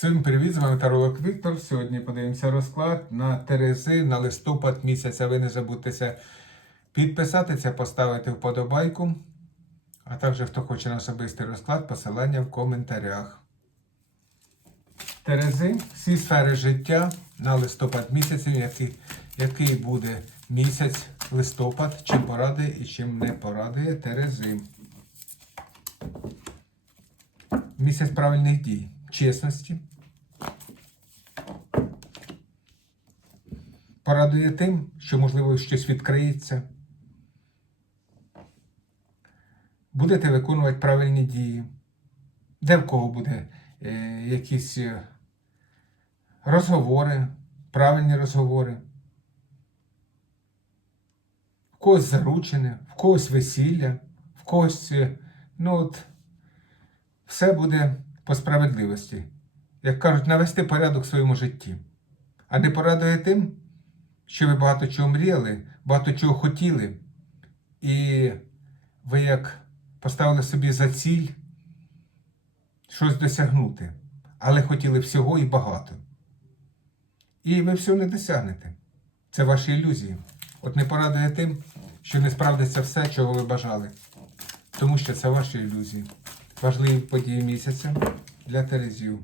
Всім привіт, з вами Таролог Віктор. Сьогодні подивимося розклад на Терези на листопад місяця. Ви не забудьтеся підписатися, поставити вподобайку. А також, хто хоче на особистий розклад, посилання в коментарях. Терези, всі сфери життя на листопад місяці, який, який буде місяць листопад, чим порадує і чим не порадує Терези. Місяць правильних дій, чесності. Порадує тим, що, можливо, щось відкриється. Будете виконувати правильні дії. Де в кого буде е, якісь е, розговори, правильні розговори. В когось заручене, в когось весілля, в когось, е, ну от, все буде по справедливості. Як кажуть, навести порядок в своєму житті. А не порадує тим, що ви багато чого мріяли, багато чого хотіли, і ви як поставили собі за ціль щось досягнути, але хотіли всього і багато. І ви всього не досягнете. Це ваші ілюзії. От не порадує тим, що не справдиться все, чого ви бажали. Тому що це ваші ілюзії. Важливі події місяця для Терезів.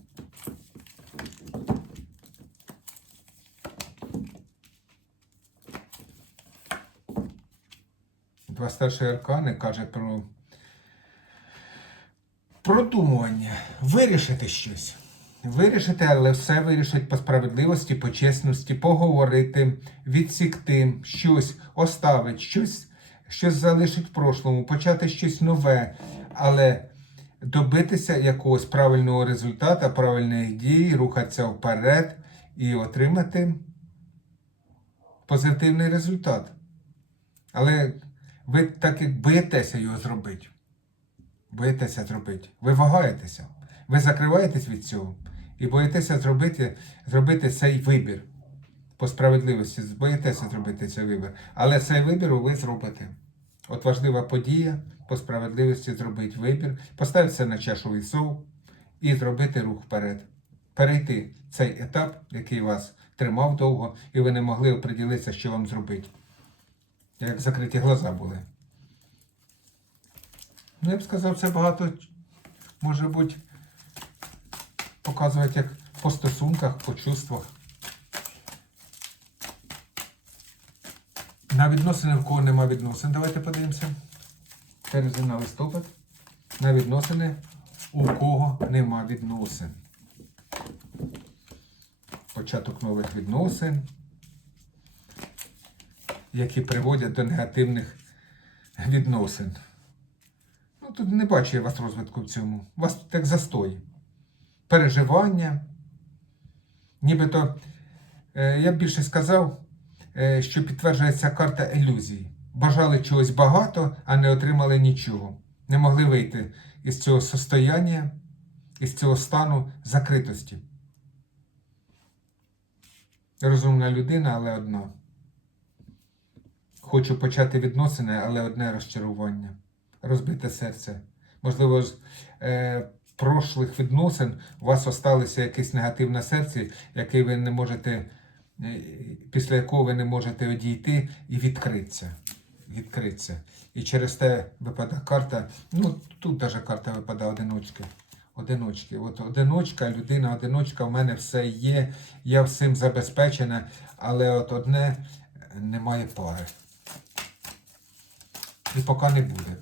Два старші аркани каже про продумування, вирішити щось. Вирішити, але все вирішить по справедливості, по чесності, поговорити, відсікти щось, оставити, щось, щось залишить в прошлому, почати щось нове, але добитися якогось правильного результату, правильних дій, рухатися вперед і отримати позитивний результат. Але ви так як боїтеся його зробити. Боїтеся зробити. Ви вагаєтеся. Ви закриваєтесь від цього і боїтеся зробити, зробити цей вибір. По справедливості, боїтеся зробити цей вибір. Але цей вибір ви зробите. От важлива подія по справедливості зробити вибір, поставитися на чашу весов і зробити рух вперед. Перейти цей етап, який вас тримав довго, і ви не могли оприділитися, що вам зробити. Як закриті глаза були. Ну, я б сказав, це багато може бути показувати як по стосунках, по чувствах. На відносини, в кого нема відносин. Давайте подивимося. Терези на листопад. На відносини, у кого нема відносин. Початок нових відносин, які приводять до негативних відносин. Ну, тут не бачу я вас розвитку в цьому. У вас тут як застой. Переживання. Нібито, е, я б більше сказав, що підтверджується карта ілюзій. Бажали чогось багато, а не отримали нічого. Не могли вийти із цього состояння, із цього стану закритості. Розумна людина, але одна. Хочу почати відносини, але одне розчарування. Розбите серце. Можливо, з е, прошлих відносин у вас осталося якесь негативне серце, яке ви не можете, е, після якого ви не можете одійти і відкритися. Відкритися. І через те випадає карта. Ну, тут навіть карта випадає одиночки. Одиночки. От одиночка, людина, одиночка, в мене все є, я всім забезпечена, але от одне немає пари. І поки не буде.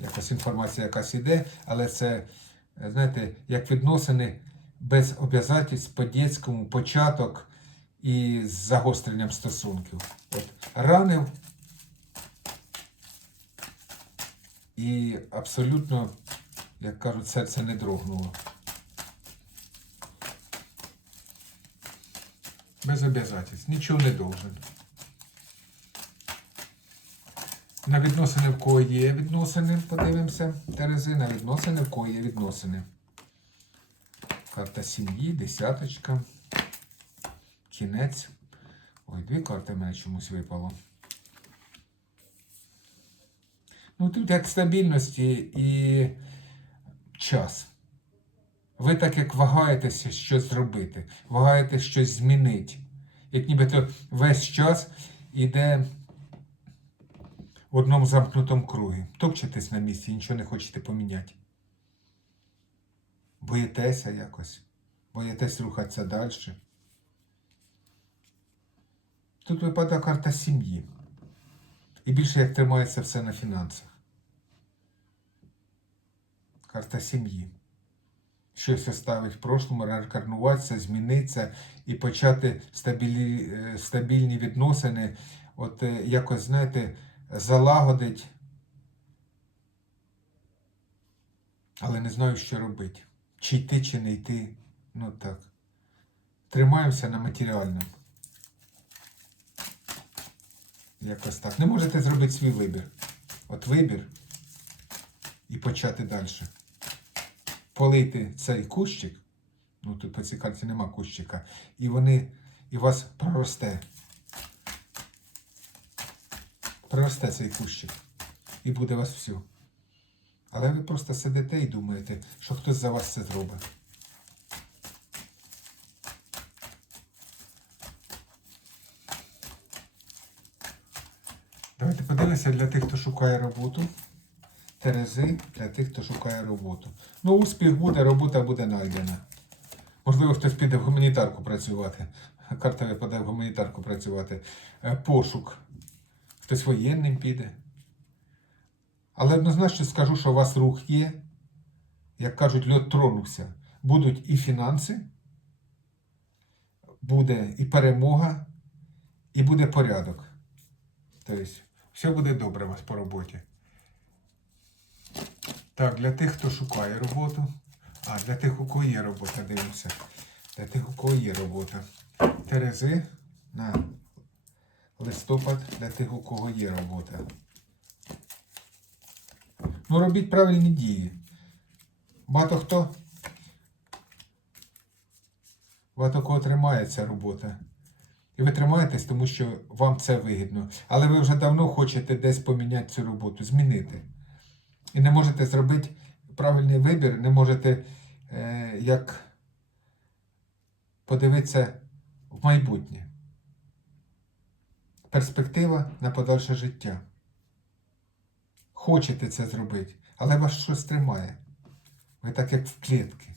Якась інформація якась іде, але це, знаєте, як відносини без обов'язательств по-дєцькому, початок і з загостренням стосунків. От, ранив і абсолютно, як кажуть, серце не дрогнуло. Без обов'язательств. Нічого не должен. На відносини в кого є відносини, подивимося. Терези, на відносини в кого є відносини. Карта сім'ї, десяточка. Кінець. Ой, дві карти в мене чомусь випало. Ну, тут як стабільності і час. ви так як вагаєтеся щось зробити, вагаєтесь щось змінити. Як нібито весь час іде в одному замкнутому кругі. Топчетесь на місці нічого не хочете поміняти. Боїтеся якось, боїтесь рухатися далі. Тут випадає карта сім'ї. І більше як тримається все на фінансах. Карта сім'ї. Щось оставить в прошлому, реінкарнуватися, змінитися і почати стабілі... е, стабільні відносини, от е, якось, знаєте, залагодить, але не знаю, що робити. Чи йти, чи не йти. Ну так. Тримаємося на матеріальному. Якось так. Не можете зробити свій вибір. От вибір і почати далі. Полити цей кущик, ну тут по цій карті нема кущика, і вони, і вас проросте. Проросте цей кущик. І буде вас все. Але ви просто сидите і думаєте, що хтось за вас це зробить. Давайте для тих, хто шукає роботу. Терези для тих, хто шукає роботу. Ну, успіх буде, робота буде знайдена. Можливо, хтось піде в гуманітарку працювати. Карта випадає в гуманітарку працювати. Е, Пошук. Хтось воєнним піде. Але однозначно скажу, що у вас рух є. Як кажуть, льот тронувся. Будуть і фінанси, буде і перемога, і буде порядок. Тобто, все буде добре у вас по роботі. Так, для тих, хто шукає роботу. А, для тих, у кого є робота, дивимося. Для тих, у кого є робота. Терези на листопад для тих, у кого є робота. Ну, робіть правильні дії. Багато хто. Багато кого тримає ця робота. І ви тримаєтесь, тому що вам це вигідно. Але ви вже давно хочете десь поміняти цю роботу, змінити. І не можете зробити правильний вибір, не можете е, як подивитися в майбутнє. Перспектива на подальше життя. Хочете це зробити, але вас щось тримає. Ви так як в клітки.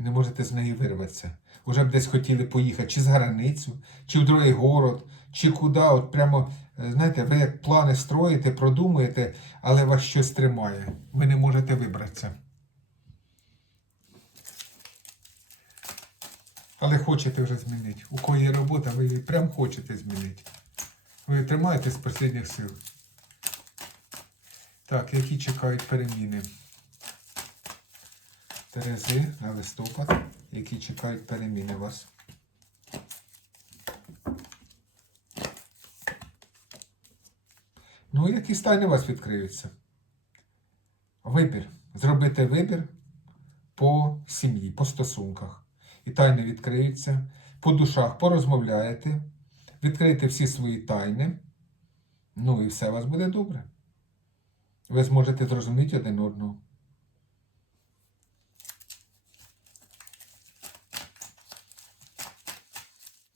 І не можете з неї вирватися. Уже б десь хотіли поїхати чи за границю, чи в другий город, чи куди. От прямо, е, знаєте, ви як плани строїте, продумуєте, але вас щось тримає. Ви не можете вибратися. Але хочете вже змінити. У кого є робота, ви її прям хочете змінити. Ви тримаєтесь з останніх сил. Так, які чекають переміни? Терези на листопад, які чекають переміни вас. Ну, які стайни у вас відкриються? Вибір. Зробити вибір по сім'ї, по стосунках. І тайни відкриються. По душах порозмовляєте, відкрийте всі свої тайни. Ну і все у вас буде добре. Ви зможете зрозуміти один одного.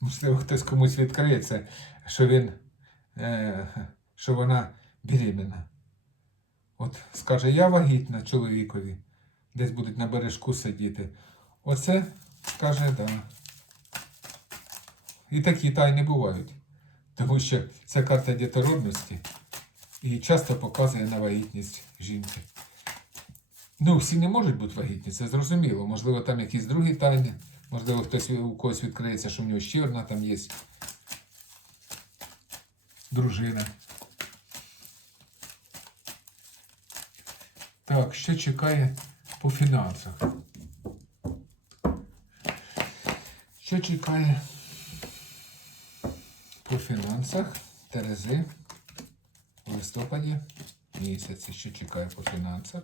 Можливо, хтось комусь відкриється, що він, е, що вона беременна. От скаже, я вагітна чоловікові, десь будуть на бережку сидіти. Оце скаже, да. І такі тайни бувають. Тому що ця карта дітородності і часто показує на вагітність жінки. Ну, всі не можуть бути вагітні, це зрозуміло. Можливо, там якісь другі тайни. Можливо, хтось у когось відкриється, що в нього ще одна там є. Дружина. Так, що чекає по фінансах? Що чекає по фінансах Терези в листопаді місяці? Що чекає по фінансах?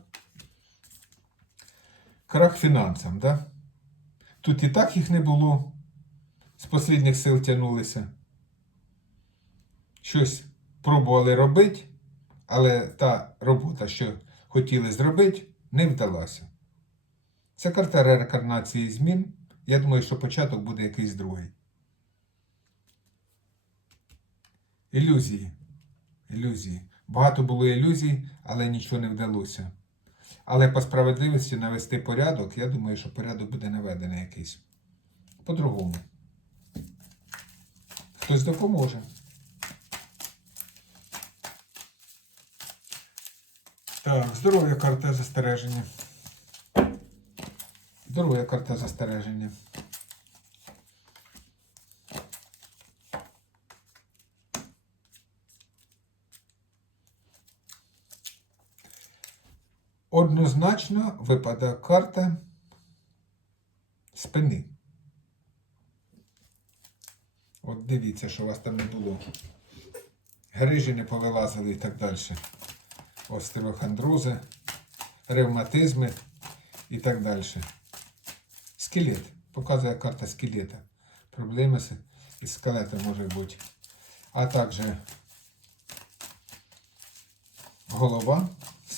Крах фінансам, да? Тут і так їх не було. З останніх сил тягнулися. Щось пробували робити, але та робота, що хотіли зробити, не вдалася. Це карта реінкарнації змін. Я думаю, що початок буде якийсь другий. Ілюзії. Ілюзії. Багато було ілюзій, але нічого не вдалося. Але по справедливості навести порядок, я думаю, що порядок буде наведений якийсь. По-другому. Хтось допоможе. Так, здоров'я карта застереження. Здоров'я карта застереження. Однозначно випадає карта спини. От дивіться, що у вас там не було. Грижі не повилазили і так далі. Остеохондрози, ревматизми і так далі. Скелет. Показує карта скелета. Проблеми із скелетом може бути. А також голова,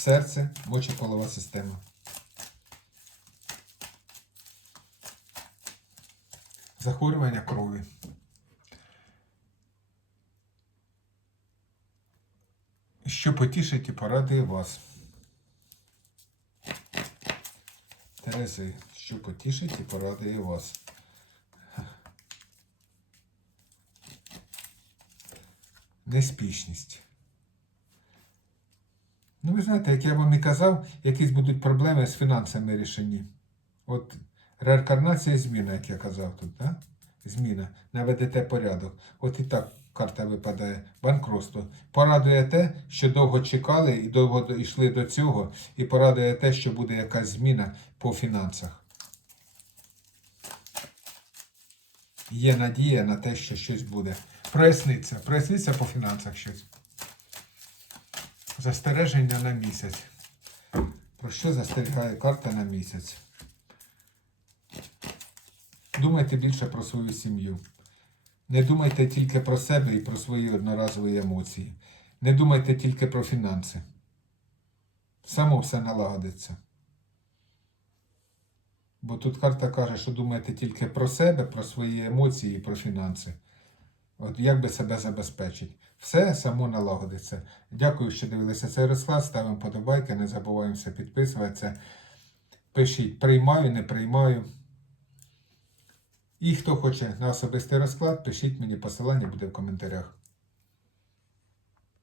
серце, мочеполова система. Захворювання крові. Що потішить і порадує вас. Терези, що потішить і порадує вас. Неспішність. Ну, ви знаєте, як я вам і казав, якісь будуть проблеми з фінансами рішені. От реінкарнація і зміна, як я казав тут, да? Зміна. Наведете порядок. От і так карта випадає. Банкротство. Порадує те, що довго чекали і довго йшли до цього, і порадує те, що буде якась зміна по фінансах. Є надія на те, що щось буде. Проясниться. Проясниться по фінансах щось. Застереження на місяць. Про що застерігає карта на місяць? Думайте більше про свою сім'ю. Не думайте тільки про себе і про свої одноразові емоції. Не думайте тільки про фінанси. Само все налагодиться. Бо тут карта каже, що думаєте тільки про себе, про свої емоції і про фінанси. От як би себе забезпечить. Все само налагодиться. Дякую, що дивилися цей розклад. Ставимо подобайки, не забуваємося підписуватися. Пишіть приймаю, не приймаю. І хто хоче на особистий розклад, пишіть мені посилання буде в коментарях.